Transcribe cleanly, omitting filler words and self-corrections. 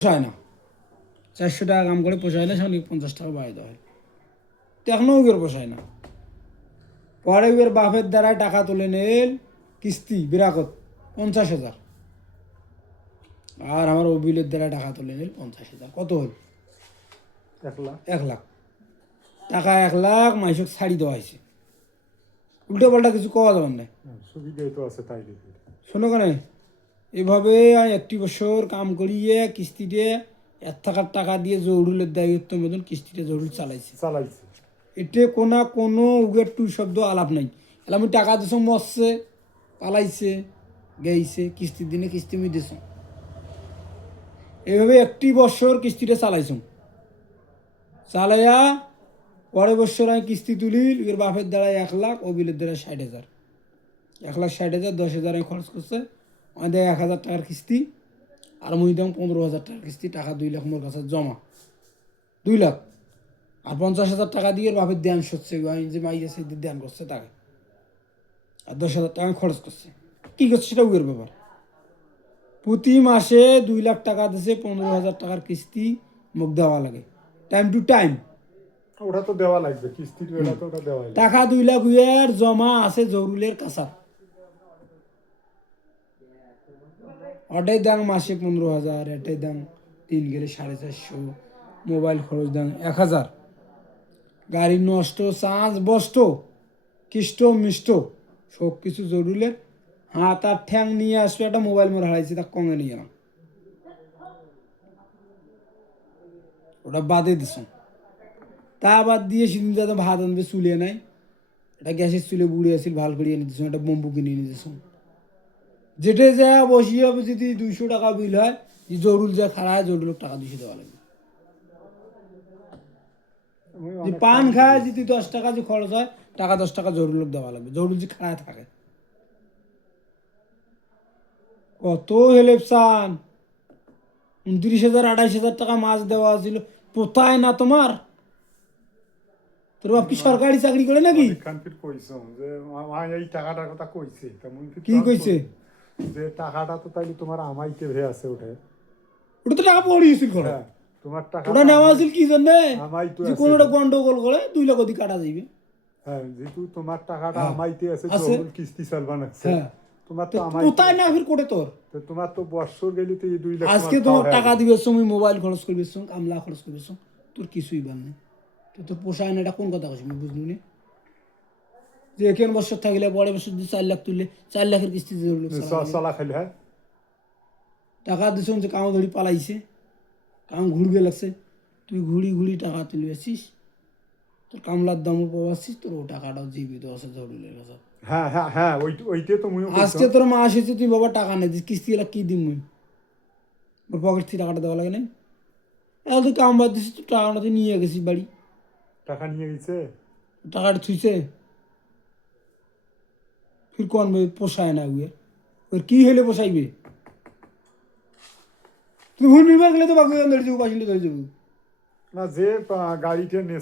পোষায় না, 400 টাকা কাম করে পোষায় না, সেখানে 50 টাকা বাড়াইতে হয়। তো এখনও উগের পোষায় না। পরে উগের বাপের দ্বারা টাকা তুলে নেল কিস্তি বিরাকত 50,000, আর আমার অবিলের দ্বারা টাকা তুলে নিল 50,000। কত হল? 1,00,000। 1 লাখ টাকা। 1 লাখ মাইসক ছাড়ি দেওয়া হয়েছে। উল্টো পাল্টা কিছু কওয়া যাবেন না। সুবিধাই তো আছে তাই দেখি। শোনো কেন, এভাবে আমি 1 বছর কাম করিয়ে কিস্তিতে 1 টাকার টাকা দিয়ে জরুলের দায়িত্ব মতন কিস্তিতে জরুল চালাইছে। এতে কোনো উগের টু শব্দ আলাপ নাই। তাহলে আমি টাকা দিছ, মরছে, পালাইছে, গেইছে, কিস্তির দিনে কিস্তি আমি দিছ। এইভাবে 1 বছর কিস্তিটা চালাইছ। চালাইয়া পরের বছর আমি কিস্তি তুলি, এর বাপের দ্বারা 1 লাখ, ও বিলের দ্বারা 60,000। 1,60,000, 10,000 আমি খরচ করছে, আমাদের 1,000 টাকার কিস্তি, আর মুই দাম 15,000 টাকার কিস্তি। টাকা 2 লাখ মোর কাছে জমা, 2 লাখ। আর 50,000 টাকা দিয়ে বাপের ধ্যান সচ্ছে, যে মাই আছে ধ্যান করছে তাকে, আর 10,000 টাকা খরচ করছে। কী করছে সেটা উগের ব্যাপার। প্রতি মাসে 2 লাখ টাকা দিছে, 15,000 টাকার কিস্তি মুখ দেওয়া লাগে, টাইম টু টাইম। ওটা তো দেওয়া লাগবে, কিস্তির বেলা তো ওটা দেওয়া লাগবে। টাকা 2 লাখ উইয়ার জমা আছে জরুলের কাছা। ওটাই দাম মাসে 15,000, এটাই দাম 3 গেলে 450, মোবাইল খরচ দাম 1,000, গাড়ি নষ্ট, চার্জ বষ্ট, কিষ্ট মিষ্ট সব কিছু জরুলের। হাত আর ঠ্যাং নিয়ে আসবে, একটা মোবাইল মোর হারাইছে, তা কমে নিয়ে না, ওটা বাদে দিস। তা বাদ দিয়ে সেদিন তো ভাত আনবে চুলে নাই, এটা গ্যাসের চুলে বুড়ে আসছিল, ভাল করিয়ে নিয়ে দিস, একটা বম্বু কিনে নিয়ে দিস। যেটা যা বসিয়ে হবে, যদি 200 টাকা বিল হয়, যে জরুল যা খাড়া হয়, জরুল টাকা 200 দেওয়া লাগবে। যে পান খায় যদি 10 টাকা যে খরচ হয়, টাকা 10 টাকা জরুল দেওয়া লাগবে, জরুল যে খাড়ায় থাকে। কত হেলেপসান, 29,000 28,000 টাকা মাছ দেওয়া ছিল, পোতায় না তোমার? তোর বাপ কি সরকারি চাকরি করে নাকি? এই টাকাটার কথা কইছে, কি কইছে? যে টাকাটা তো তাইলে তোমার আমাইতে ভে আছে ওঠে। ওটা তো টাকা পড়িয়েছিল ঘরে, তোমার টাকা ওটা নেওয়া হয়েছিল কি জন্য? আমাইতে যে আছে। কোনো গন্ডগোল করে 2 লাখ অধিক কাটা যাইবে। হ্যাঁ, যেহেতু তোমার টাকাটা হ্যাঁ, আমাইতে আছে, আছে। জরুল কিস্তি চালবা নাকছে। হ্যাঁ, তোমার তো তো আমাইতে পোতায় না ফির কোটে তোর। তো তোমার তো বছর গেলি তো এই 2 লাখ আজকে তোমার টাকা দিবে, তুমি মোবাইল খরচ করবে, কামলা খরচ করবে, তোর কিছুই বান নেই। তো তোর পোষায় না, এটা কোন কথা কইছি আমি বুঝলি না? যে এখানে বছর থাকলে পরে বছর যদি 4 লাখ তুললে 4 লাখের কিস্তি চলা খাইলে। হ্যাঁ, টাকা দিছ যে কাম ধরি পালাইছে, কাম ঘুরবে লাগছে, তুই ঘুরি ঘুরি টাকা তুলে আসিস, তোর কামলার দামও পাওয়াছিস, তোর ও টাকাটাও জীবিত আছে জরুলের কাছে। হ্যাঁ, হ্যাঁ, হ্যাঁ, ওইটাই তো মুই আজকে তোর মা এসেছে, তুই বাবা টাকা নেই, কিস্তি এলা কি দিম মুই? ওর পকেট থেকে টাকাটা দেওয়া লাগে না? এখন তুই কাম বাদ দিছিস, তুই টাকাটা তুই নিয়ে গেছিস বাড়ি, টাকা নিয়ে গেছে। টাকাটা থুইছে, ফির কোন পোষায় না উয়ে, ওর কি হলে পোষাইবে? তুই ভুল নির্ভর গেলে তো বাকি ধরে যাবো, বাসিন্দা ধরে যাবো। না, যে গাড়িটা নেছে